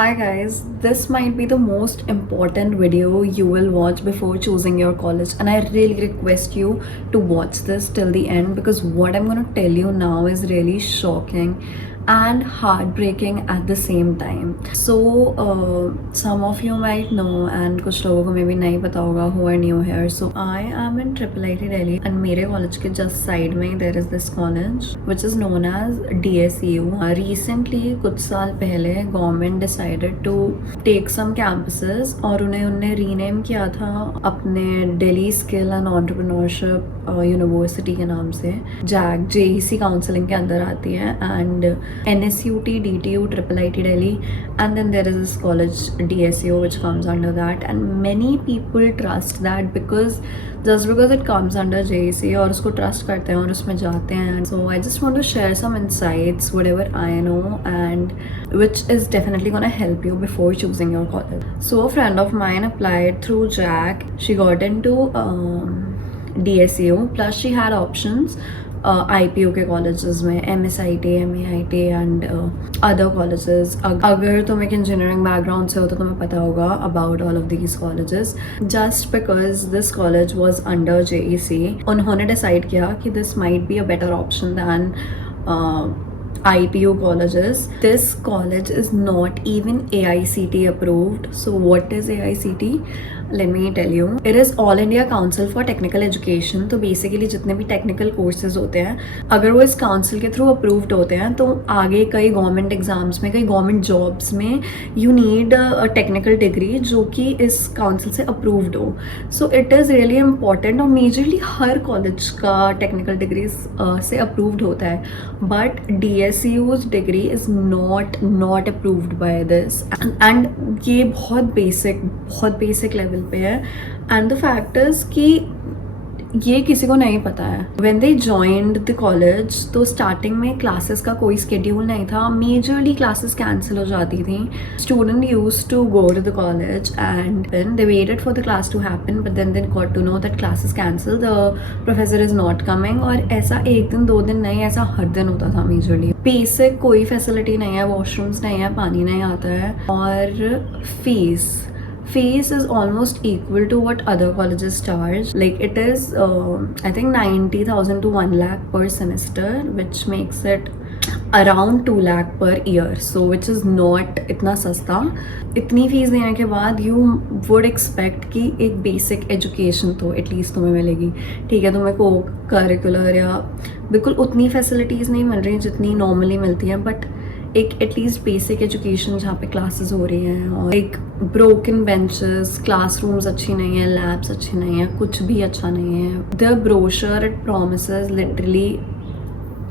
Hi guys, this might be the most important video you will watch before choosing your college, and I really request you to watch this till the end because what I'm going to tell you now is really shocking and heartbreaking at the same time. So some of you might know and कुछ लोगों को maybe नहीं पता होगा who are new here. So I am in IIIT Delhi and मेरे college के just side में there is this college which is known as DSU. Recently कुछ साल पहले government decided to take some campuses और उन्हें rename किया था अपने Delhi Skill and Entrepreneurship university के नाम से. जैक JEC काउंसलिंग के अंदर आती है and NSUT, DTU, IIIT Delhi, and then there is this college DSU which comes under that, and many people trust that because it comes under JEC और उसको trust करते हैं और उसमें जाते हैं. So I just want to share some insights, whatever I know, and which is definitely gonna help you before choosing your college. So a friend of mine applied through JAC. She got into DSU, plus she had options IPO के colleges में MSIT, MAIT and other colleges. अगर तुम एक engineering background से हो तो तुम्हें पता होगा about all of these colleges. Just because this college was under JEC, उन्होंने डिसाइड किया कि this might be a better option then IPO colleges. This college is not even AICT approved. So what is AICT? Let me tell you. It is All India Council for Technical Education. तो basically जितने भी technical courses होते हैं अगर वो इस council के through approved होते हैं तो आगे कई गवर्नमेंट एग्जाम्स में, कई गवर्नमेंट जॉब्स में you need a technical degree जो कि इस काउंसिल से अप्रूव्ड हो. So it is really important और मेजरली हर कॉलेज का टेक्निकल डिग्री से अप्रूव्ड होता है. But DSU's degree is not approved by this, and ये बहुत basic level पे है. And the fact is कि ये किसी को नहीं पता है. When they joined the college तो स्टार्टिंग में क्लासेस का कोई स्केड्यूल नहीं था. मेजरली क्लासेस कैंसिल हो जाती थी. Student used to go to the college and then they waited for the class to happen, but then they got to know that class is cancel, the professor is not coming. और ऐसा एक दिन दो दिन नहीं, ऐसा हर दिन होता था. मेजरली बेसिक कोई फैसिलिटी नहीं है, वॉशरूम्स नहीं है, पानी नहीं आता है. और fees is almost equal to what other colleges charge. Like it is I think 90,000 to 1 lakh per semester, which makes it around 2 lakh per year. So which is not इतना सस्ता. इतनी फीस देने के बाद you would expect कि एक basic education तो at least तुम्हें मिलेगी. ठीक है, तुम्हें को करिकुलर या बिल्कुल उतनी फैसिलिटीज़ नहीं मिल रही जितनी नॉर्मली मिलती हैं, बट एक एटलीस्ट बेसिक एजुकेशन जहाँ पे क्लासेस हो रही हैं. और एक ब्रोकन बेंचेस, क्लासरूम्स अच्छी नहीं है, लैब्स अच्छी नहीं है, कुछ भी अच्छा नहीं है. The brochure it promises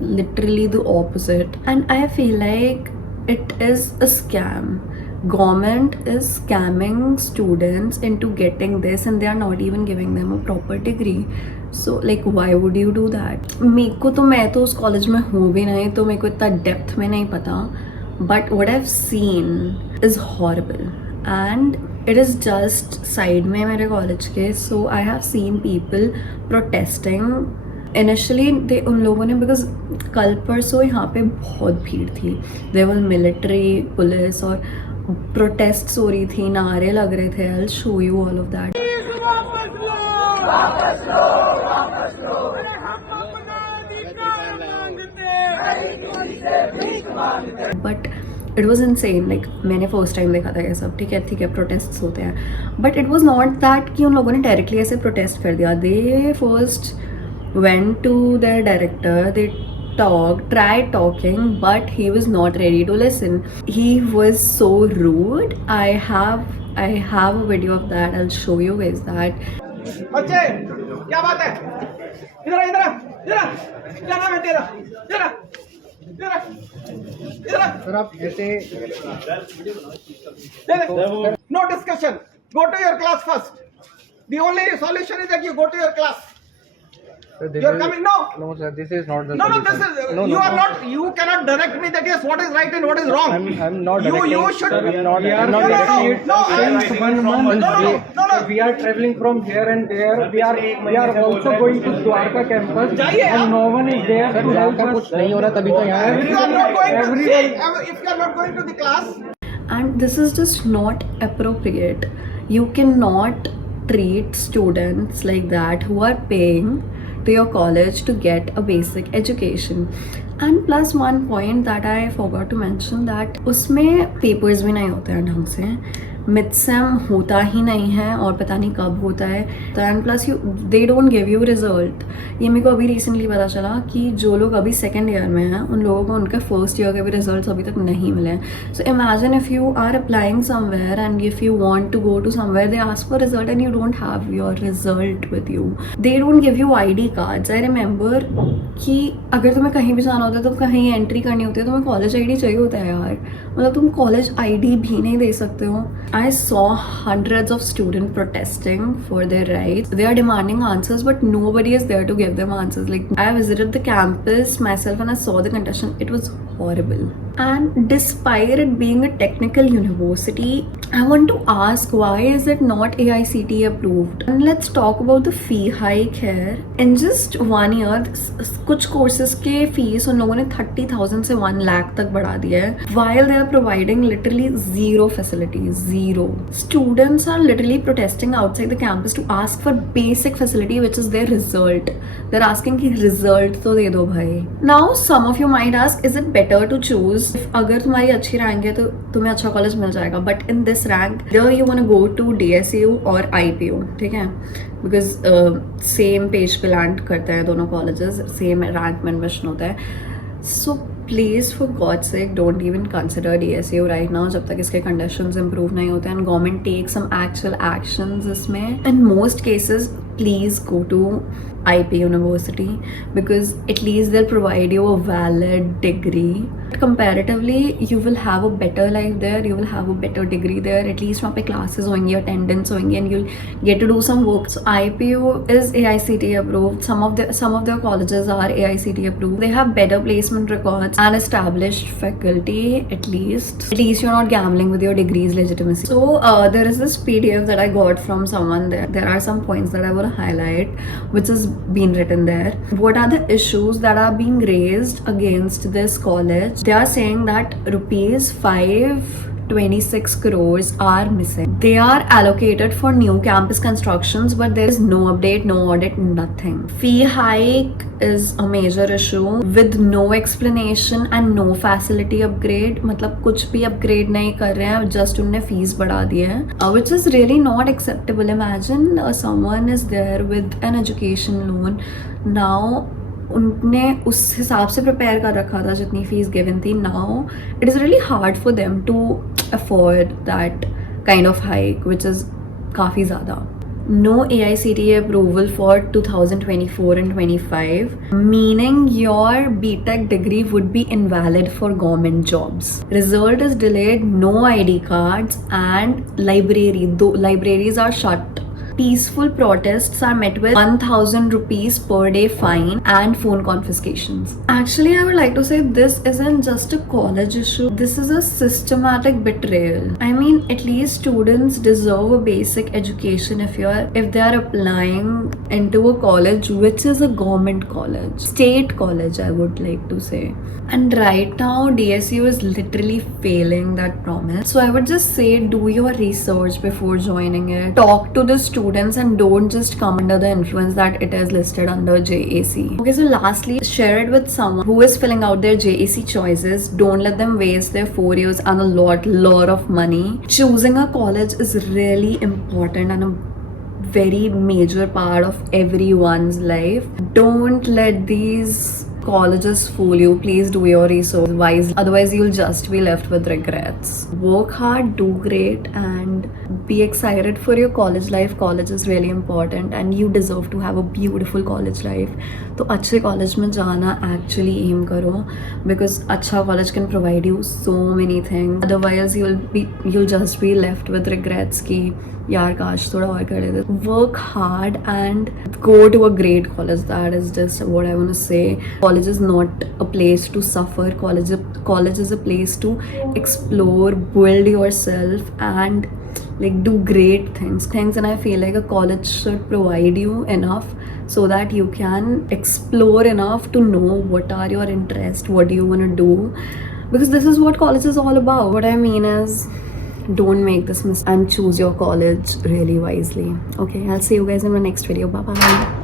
literally the opposite, and I feel like it is a scam. Government is scamming students into getting this and they are not even giving them a proper degree. So like why would you do that? मैं तो उस college में हूँ भी नहीं तो मेरे को इतना डेप्थ में नहीं पता, but what I've seen is horrible and it is just side में मेरे कॉलेज के. So I have seen people protesting. Initially उन लोगों ने, बिकॉज कल परसों यहाँ पे बहुत भीड़ थी, देयर वाज मिलिट्री, पुलिस और प्रोटेस्ट्स हो रही थी, नारे लग रहे थे. I will show you all of that. But it was insane. Like मैंने फर्स्ट टाइम देखा था ये सब. ठीक है प्रोटेस्ट होते हैं, but it was not that कि उन लोगों ने डायरेक्टली ऐसे प्रोटेस्ट कर दिया. दे first went to their director, they tried talking, but he was not ready to listen. He was so rude. I have a video of that. I'll show you guys that. बच्चे क्या बात है? इधर क्या नाम है तेरा? इधर सर आप ऐसे no discussion. Go to your class first. The only solution is that you go to your class. Sir, You are coming? No. No, sir. This is not the. No, solution. this is. No, you no, are no. not. You cannot direct me that yes, what is right and what is wrong. I'm not You directing. should. Sir, I'm not. I'm not No, directing it. no, Since 1 month, no. we are traveling from here and there. We are also going to Dwarka campus, जाइए and no one is there to help us. कुछ नहीं हो रहा तभी तो यहाँ If you are not going to see, if you are not going to the class, and this is just not appropriate. You cannot treat students like that who are paying to your college to get a basic education. And plus one point that I forgot to mention, that उसमें papers भी नहीं होते हैं ढंग से, mid sem होता ही नहीं है और पता नहीं कब होता है, and plus they don't give you result. ये मेरे को अभी रिसेंटली पता चला कि जो लोग अभी सेकेंड ईयर में हैं उन लोगों को उनके फर्स्ट ईयर के भी रिजल्ट्स अभी तक नहीं मिले हैं. So imagine if you are applying somewhere and if you want to go to somewhere, they ask for result and you don't have your result with you. They don't give you ID cards. I remember कि अगर तुम्हें कहीं भी जाना होता है तो कहीं एंट्री करनी होती है, तुम्हें कॉलेज ID चाहिए होता है यार. मतलब तुम कॉलेज ID भी नहीं दे सकते हो. I saw hundreds of students protesting for their rights. They are demanding answers, but nobody is there to give them answers. Like, I visited the campus myself and I saw the condition. It was horrible. And despite it being a technical university, I want to ask, why is it not AICTE approved? And let's talk about the fee hike here. In just 1 year, कुछ courses के fees उन लोगों ने 30,000 से 1 lakh तक बढ़ा दिया है, while they are providing literally zero facilities. Zero. Students are literally protesting outside the campus to ask for basic facility, which is their result. They're asking कि result तो दे दो भाई. Now some of you might ask, is it better to choose? If अगर तुम्हारी अच्छी rank है तो तुम्हें अच्छा कॉलेज मिल जाएगा, but in this rank either you want to go to DSU और IPU, ठीक है, बिकॉज सेम पेज पे लैंड करते हैं दोनों कॉलेजेस, सेम रैंक में एडमिशन होता है. So please for God sake don't even consider DSU right now जब तक इसके कंडीशंस इंप्रूव नहीं होते हैं, and government take some actual actions इसमें. In most cases please go to IP University because at least they'll provide you a valid degree. Comparatively, you will have a better life there, you will have a better degree there. At least वहाँ पे classes होंगी, attendance होंगी, and you'll get to do some work. So IPU is AICTE approved. Some of their colleges are AICTE approved. They have better placement records and established faculty. At least you're not gambling with your degree's legitimacy. So there is this PDF that I got from someone there. There are some points that I want to highlight, which is been written there. What are the issues that are being raised against this college? They are saying that rupees 526 crores are missing. They are allocated for new campus constructions, but there is no update, no audit, nothing. Fee hike is a major issue with no explanation and no facility upgrade. मतलब कुछ भी upgrade नहीं कर रहे हैं, just उनने fees बढ़ा दी है, which is really not acceptable. Imagine someone is there with an education loan. Now उनने उस हिसाब से प्रिपेयर कर रखा था जितनी फीस गिवन थी. Now it is really hard for them to afford that kind of hike which is काफ़ी ज़्यादा. No AICTE approval for 2024 and 25, meaning your BTech degree would be invalid for government jobs. Result is delayed, no ID cards, and libraries are shut. Peaceful protests are met with 1,000 rupees per day fine and phone confiscations. Actually, I would like to say this isn't just a college issue. This is a systematic betrayal. I mean, at least students deserve a basic education if they are applying into a college which is a government college, state college, I would like to say. And right now, DSU is literally failing that promise. So I would just say, do your research before joining it. Talk to the students and don't just come under the influence that it is listed under JAC. Okay, so lastly, share it with someone who is filling out their JAC choices. Don't let them waste their 4 years and a lot of money. Choosing a college is really important and a very major part of everyone's life. Don't let these colleges fool you. Please do your research wisely, otherwise you'll just be left with regrets. Work hard, do great, and be excited for your college life. College is really important and you deserve to have a beautiful college life. तो अच्छे college में जाना actually aim करो, because अच्छा college can provide you so many things. Otherwise you'll just be left with regrets कि यार काश थोड़ा और कर लेते. Work hard and go to a great college. That is just what I want to say. College is not a place to suffer. College is a place to explore, build yourself, and like do great things. And I feel like a college should provide you enough so that you can explore enough to know what are your interests, what do you want to do. because this is what college is all about. What I mean is, don't make this mistake and choose your college really wisely. Okay, I'll see you guys in my next video. Bye bye.